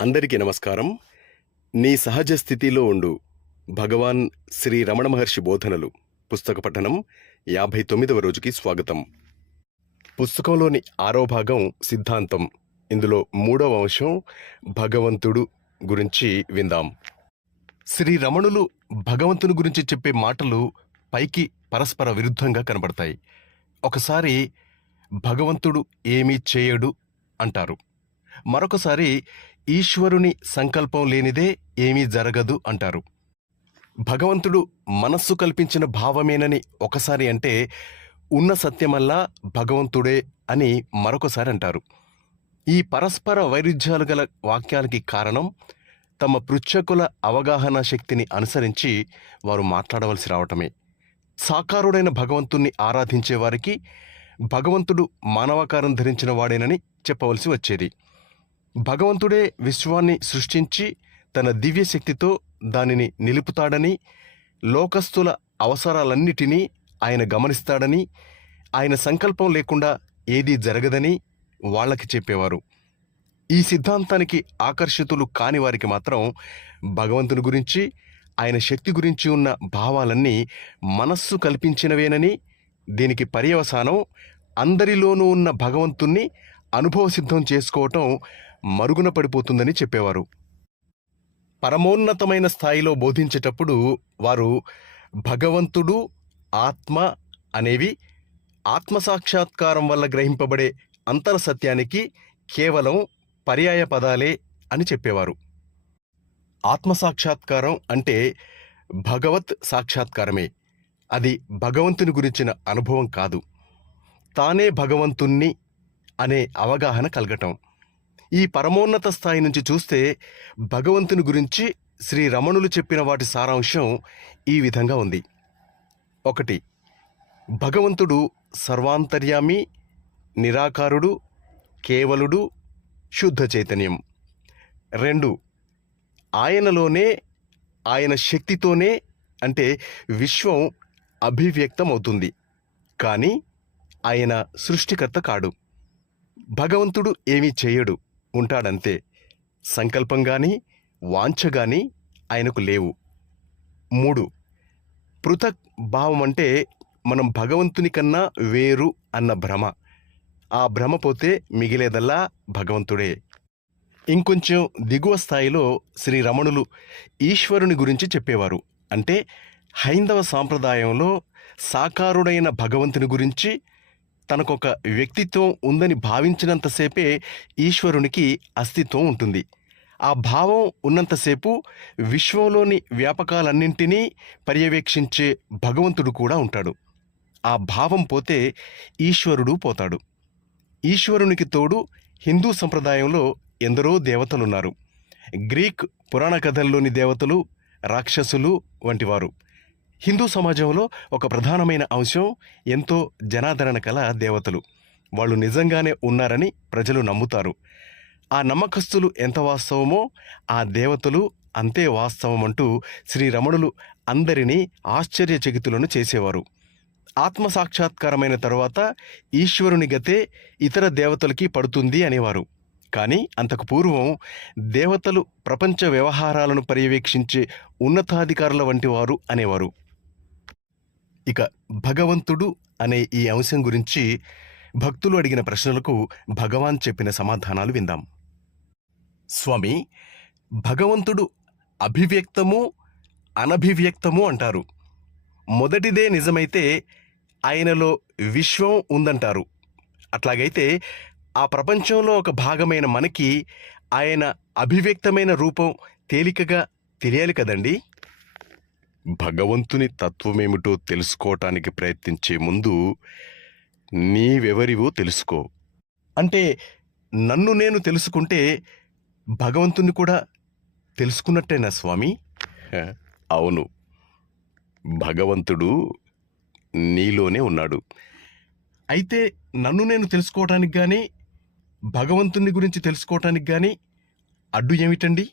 అందరికీ నమస్కారం. నీ సహజ స్థితిలో ఉండు. భగవాన్ శ్రీ రమణ మహర్షి బోధనలు. పుస్తక పఠనం యాభై తొమ్మిదవ రోజుకి స్వాగతం. పుస్తకంలోని ఆరో భాగం సిద్ధాంతం. ఇందులో మూడవ అంశం భగవంతుడు గురించి విందాం. శ్రీ రమణులు భగవంతుని గురించి చెప్పే మాటలు పైకి పరస్పర విరుద్ధంగా కనబడతాయి. ఒకసారి భగవంతుడు ఏమీ చేయడు అంటారు. మరొకసారి ఈశ్వరుని సంకల్పం లేనిదే ఏమీ జరగదు అంటారు. భగవంతుడు మనస్సు కల్పించిన భావమేనని ఒకసారి అంటే ఉన్న సత్యమల్లా భగవంతుడే అని మరొకసారి అంటారు. ఈ పరస్పర వైరుధ్యాలు గల వాక్యాలకి కారణం తమ పృచ్ఛకుల అవగాహన శక్తిని అనుసరించి వారు మాట్లాడవలసి రావటమే. సాకారుడైన భగవంతుణ్ణి ఆరాధించే వారికి భగవంతుడు మానవాకారం ధరించిన వాడేనని చెప్పవలసి వచ్చేది. భగవంతుడే విశ్వాన్ని సృష్టించి తన దివ్యశక్తితో దానిని నిలుపుతాడని లోకస్తుల అవసరాలన్నిటినీ ఆయన గమనిస్తాడని ఆయన సంకల్పం లేకుండా ఏదీ జరగదని వాళ్ళకి చెప్పేవారు. ఈ సిద్ధాంతానికి ఆకర్షితులు కాని వారికి మాత్రం భగవంతుని గురించి ఆయన శక్తి గురించి ఉన్న భావాలన్నీ మనస్సు కల్పించినవేనని దీనికి పర్యవసానం అందరిలోనూ ఉన్న భగవంతుణ్ణి అనుభవసిద్ధం చేసుకోవటం మరుగున పడిపోతుందని చెప్పేవారు. పరమోన్నతమైన స్థాయిలో బోధించేటప్పుడు వారు భగవంతుడు ఆత్మ అనేవి ఆత్మసాక్షాత్కారం వల్ల గ్రహింపబడే అంతర సత్యానికి కేవలం పర్యాయ పదాలే అని చెప్పేవారు. ఆత్మసాక్షాత్కారం అంటే భగవత్ సాక్షాత్కారమే. అది భగవంతుని గురించిన అనుభవం కాదు. తానే భగవంతుణ్ణి అనే అవగాహన కలగటం. ఈ పరమోన్నత స్థాయి నుంచి చూస్తే భగవంతుని గురించి శ్రీ రమణులు చెప్పిన వాటి సారాంశం ఈ విధంగా ఉంది. ఒకటి భగవంతుడు సర్వాంతర్యామి నిరాకారుడు కేవలుడు శుద్ధ చైతన్యం. రెండు ఆయనలోనే ఆయన శక్తితోనే అంటే విశ్వం అభివ్యక్తమవుతుంది. కానీ ఆయన సృష్టికర్త కాడు. భగవంతుడు ఏమీ చేయడు. ఉంటాడంతే. సంకల్పం కానీ వాంఛ కానీ ఆయనకు లేవు. మూడు. పృథక్ భావం అంటే మనం భగవంతుని కన్నా వేరు అన్న భ్రమ. ఆ భ్రమ పోతే మిగిలేదల్లా భగవంతుడే. ఇంకొంచెం దిగువ స్థాయిలో శ్రీ రమణులు ఈశ్వరుని గురించి చెప్పేవారు. అంటే హైందవ సాంప్రదాయంలో సాకారుడైన భగవంతుని గురించి తనకొక వ్యక్తిత్వం ఉందని భావించినంతసేపే ఈశ్వరునికి అస్తిత్వం ఉంటుంది. ఆ భావం ఉన్నంతసేపు విశ్వంలోని వ్యాపకాలన్నింటినీ పర్యవేక్షించే భగవంతుడు కూడా ఉంటాడు. ఆ భావం పోతే ఈశ్వరుడు పోతాడు. ఈశ్వరునికి తోడు హిందూ సంప్రదాయంలో ఎందరో దేవతలున్నారు. గ్రీక్ పురాణ కథల్లోని దేవతలు రాక్షసులు వంటివారు. హిందూ సమాజంలో ఒక ప్రధానమైన అంశం ఎంతో జనాదరణ కల దేవతలు. వాళ్ళు నిజంగానే ఉన్నారని ప్రజలు నమ్ముతారు. ఆ నమ్మకస్తులు ఎంత వాస్తవమో ఆ దేవతలు అంతే వాస్తవం అంటూ శ్రీ రమణులు అందరినీ ఆశ్చర్యచకితులను చేసేవారు. ఆత్మసాక్షాత్కారమైన తరువాత ఈశ్వరుని గతే ఇతర దేవతలకి పడుతుంది అనేవారు. కానీ అంతకు పూర్వం దేవతలు ప్రపంచ వ్యవహారాలను పర్యవేక్షించే ఉన్నతాధికారుల వంటి వారు అనేవారు. ఇక భగవంతుడు అనే ఈ అంశం గురించి భక్తులు అడిగిన ప్రశ్నలకు భగవాన్ చెప్పిన సమాధానాలు విందాం. స్వామి భగవంతుడు అభివ్యక్తము అనభివ్యక్తము అంటారు. మొదటిదే నిజమైతే ఆయనలో విశ్వం ఉందంటారు. అట్లాగైతే ఆ ప్రపంచంలో ఒక భాగమైన మనకి ఆయన అభివ్యక్తమైన రూపం తేలికగా తెలియాలి కదండీ? భగవంతుని తత్వమేమిటో తెలుసుకోవటానికి ప్రయత్నించే ముందు నీవెవరివో తెలుసుకో. అంటే నన్ను నేను తెలుసుకుంటే భగవంతుని కూడా తెలుసుకున్నట్టేనా స్వామి? అవును. భగవంతుడు నీలోనే ఉన్నాడు. అయితే నన్ను నేను తెలుసుకోవటానికి కానీ భగవంతుని గురించి తెలుసుకోవటానికి కానీ అడ్డు ఏమిటండి?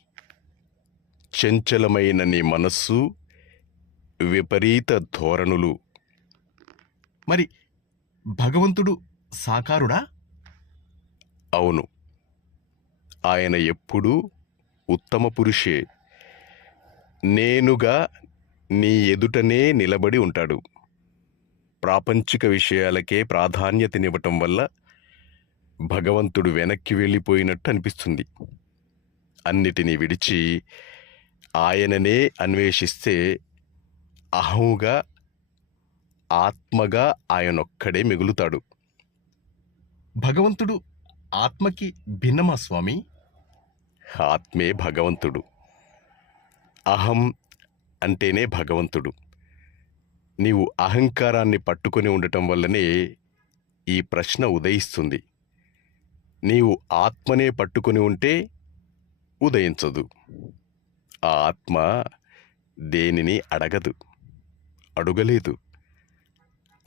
చంచలమైన నీ మనస్సు విపరీత ధోరణులు. మరి భగవంతుడు సాకారుడా? అవును. ఆయన ఎప్పుడూ ఉత్తమ పురుషే. నేనుగా నీ ఎదుటనే నిలబడి ఉంటాడు. ప్రాపంచిక విషయాలకే ప్రాధాన్యతనివ్వటం వల్ల భగవంతుడు వెనక్కి వెళ్ళిపోయినట్టు అనిపిస్తుంది. అన్నిటినీ విడిచి ఆయననే అన్వేషిస్తే అహముగా ఆత్మగా ఆయనొక్కడే మిగులుతాడు. భగవంతుడు ఆత్మకి భిన్నమా స్వామి? ఆత్మే భగవంతుడు. అహం అంటేనే భగవంతుడు. నీవు అహంకారాన్ని పట్టుకొని ఉండటం వల్లనే ఈ ప్రశ్న ఉదయిస్తుంది. నీవు ఆత్మనే పట్టుకొని ఉంటే ఉదయించదు. ఆ ఆత్మ దేనిని అడగదు. అడుగలేదు.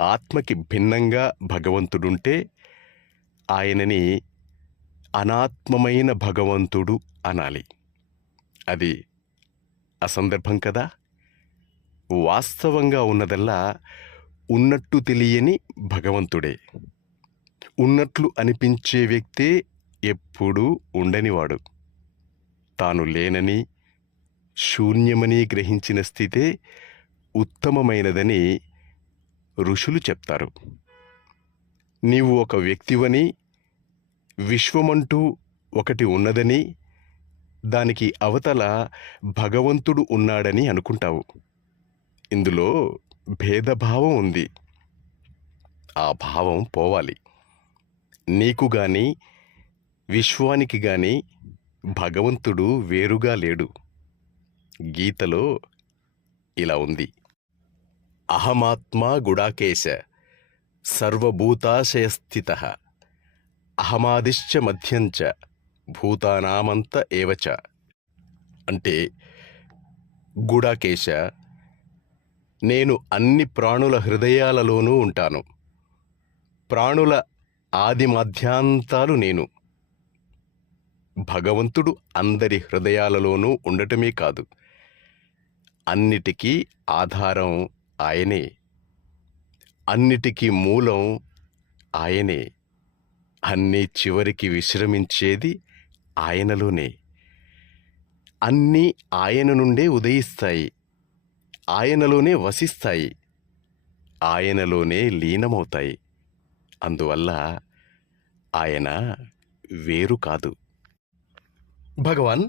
ఆత్మకి భిన్నంగా భగవంతుడుంటే ఆయనని అనాత్మమైన భగవంతుడు అనాలి. అది అసందర్భం కదా. వాస్తవంగా ఉన్నదల్లా ఉన్నట్టు తెలియని భగవంతుడే. ఉన్నట్లు అనిపించే వ్యక్తే ఎప్పుడూ ఉండనివాడు. తాను లేనని శూన్యమని గ్రహించిన స్థితే ఉత్తమమైనదని ఋషులు చెప్తారు. నీవు ఒక వ్యక్తివని విశ్వమంటూ ఒకటి ఉన్నదని దానికి అవతల భగవంతుడు ఉన్నాడని అనుకుంటావు. ఇందులో భేదభావం ఉంది. ఆ భావం పోవాలి. నీకు గాని విశ్వానికి గాని భగవంతుడు వేరుగా లేడు. గీతలో ఇలా ఉంది. అహమాత్మా గుడాకేశ సర్వభూతాశయస్థిత అహమాదిశ్చ మధ్యంచ భూతానామంత ఏవచ అంటే గుడాకేశ నేను అన్ని ప్రాణుల హృదయాలలోనూ ఉంటాను. ప్రాణుల ఆది మధ్యాంతాలు నేను. భగవంతుడు అందరి హృదయాలలోనూ ఉండటమే కాదు. అన్నిటికీ ఆధారం ఆయనే. అన్నిటికీ మూలం ఆయనే. అన్నీ చివరికి విశ్రమించేది ఆయనలోనే. అన్నీ ఆయన నుండే ఉదయిస్తాయి. ఆయనలోనే వసిస్తాయి. ఆయనలోనే లీనమవుతాయి. అందువల్ల ఆయన వేరు కాదు. భగవాన్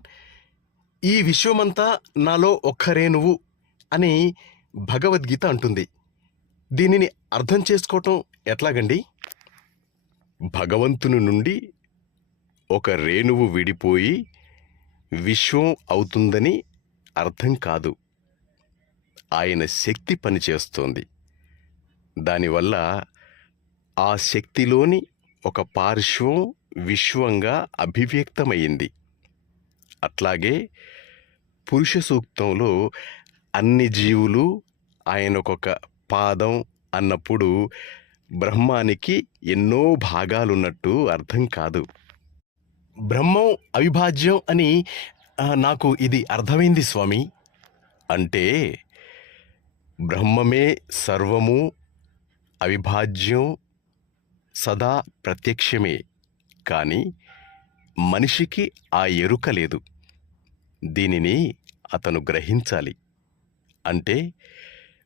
ఈ విశ్వమంతా నాలో ఒక్కరే నువ్వు అని భగవద్గీత అంటుంది. దీనిని అర్థం చేసుకోవటం ఎట్లాగండి? భగవంతుని నుండి ఒక రేణువు విడిపోయి విశ్వం అవుతుందని అర్థం కాదు. ఆయన శక్తి పనిచేస్తోంది దానివల్ల ఆ శక్తిలోని ఒక పార్శ్వం విశ్వంగా అభివ్యక్తమైంది అట్లాగే పురుష సూక్తంలో అన్ని జీవులు ఆయనకొక పాదం అన్నప్పుడు బ్రహ్మానికి ఎన్నో భాగాలున్నట్టు అర్థం కాదు. బ్రహ్మం అవిభాజ్యం అని నాకు ఇది అర్థమైంది స్వామి. అంటే బ్రహ్మమే సర్వము అవిభాజ్యం సదా ప్రత్యక్షమే. కానీ మనిషికి ఆ ఎరుక లేదు. దీనిని అతను గ్రహించాలి. అంటే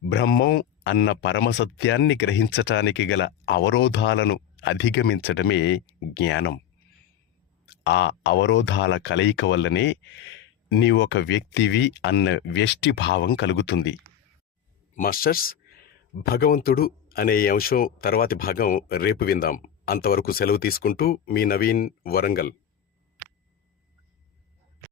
బ్రహ్మం అన్న పరమసత్యాన్ని గ్రహించటానికి గల అవరోధాలను అధిగమించటమే జ్ఞానం. ఆ అవరోధాల కలయిక వల్లనే నీ ఒక వ్యక్తివి అన్న వ్యష్టి భావం కలుగుతుంది. మాస్టర్స్ భగవంతుడు అనే అంశం తర్వాతి భాగం రేపు విందాం. అంతవరకు సెలవు తీసుకుంటూ మీ నవీన్ వరంగల్.